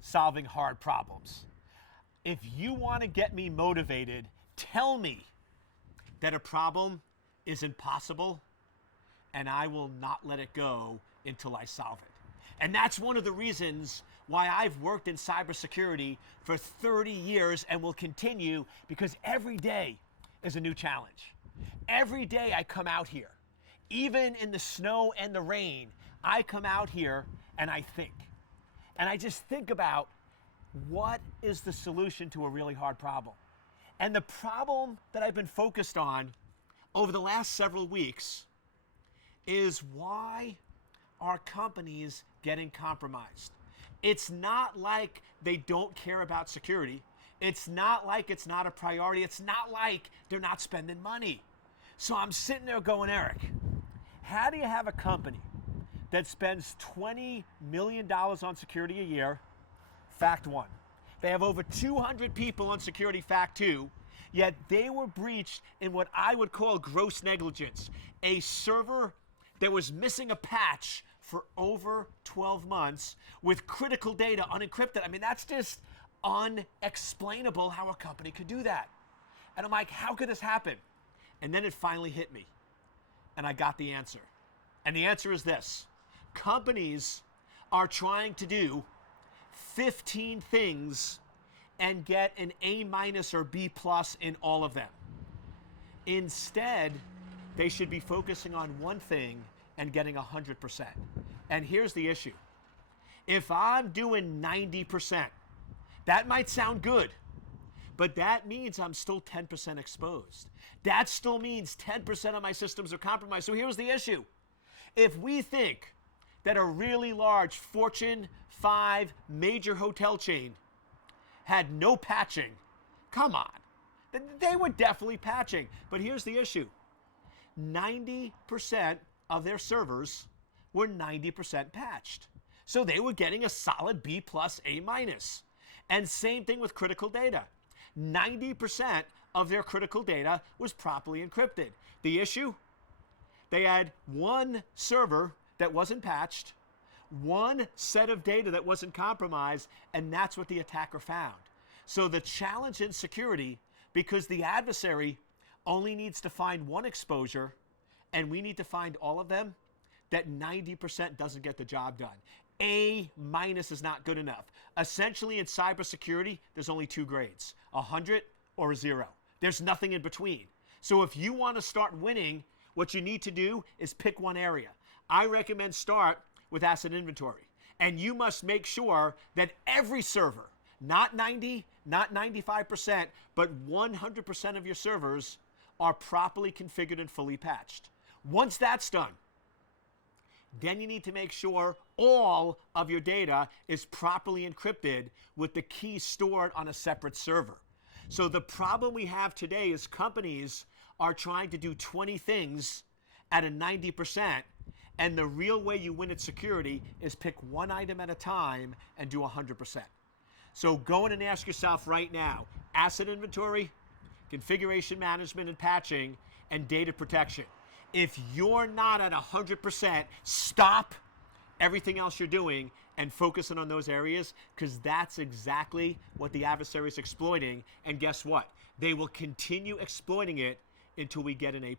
solving hard problems. If you want to get me motivated, tell me that a problem is impossible, and I will not let it go until I solve it. And that's one of the reasons why I've worked in cybersecurity for 30 years and will continue, because every day is a new challenge. Every day I come out here, even in the snow and the rain, I come out here and I think. And I just think about what is the solution to a really hard problem. And the problem that I've been focused on over the last several weeks is, why are companies getting compromised? It's not like they don't care about security. It's not like it's not a priority. It's not like they're not spending money. So I'm sitting there going, Eric, how do you have a company that spends $20 million on security a year? Fact one. They have over 200 people on security, fact two, yet they were breached in what I would call gross negligence. A server that was missing a patch for over 12 months with critical data unencrypted. I mean, that's just unexplainable how a company could do that. And I'm like, how could this happen? And then it finally hit me, and I got the answer. And the answer is this: companies are trying to do 15 things and get an A- or B+ in all of them. Instead, they should be focusing on one thing and getting 100%. And here's the issue. If I'm doing 90%, that might sound good, but that means I'm still 10% exposed. That still means 10% of my systems are compromised. So here's the issue. If we think that a really large Fortune 5 major hotel chain had no patching, come on. They were definitely patching. But here's the issue. 90% of their servers were 90% patched. So they were getting a solid B+, A-. And same thing with critical data. 90% of their critical data was properly encrypted. The issue? They had one server that wasn't patched, one set of data that wasn't compromised, and that's what the attacker found. So the challenge in security, because the adversary only needs to find one exposure, and we need to find all of them, that 90% doesn't get the job done. A- is not good enough. Essentially, in cybersecurity, there's only two grades, 100 or a 0. There's nothing in between. So if you want to start winning, what you need to do is pick one area. I recommend start with asset inventory. And you must make sure that every server, not 90, not 95%, but 100% of your servers are properly configured and fully patched. Once that's done, then you need to make sure all of your data is properly encrypted with the key stored on a separate server. So the problem we have today is companies are trying to do 20 things at a 90%, and the real way you win at security is pick one item at a time and do 100%. So go in and ask yourself right now: asset inventory, configuration management and patching, and data protection. If you're not at 100%, stop everything else you're doing and focusing on those areas, because that's exactly what the adversary is exploiting. And guess what? They will continue exploiting it until we get an A+.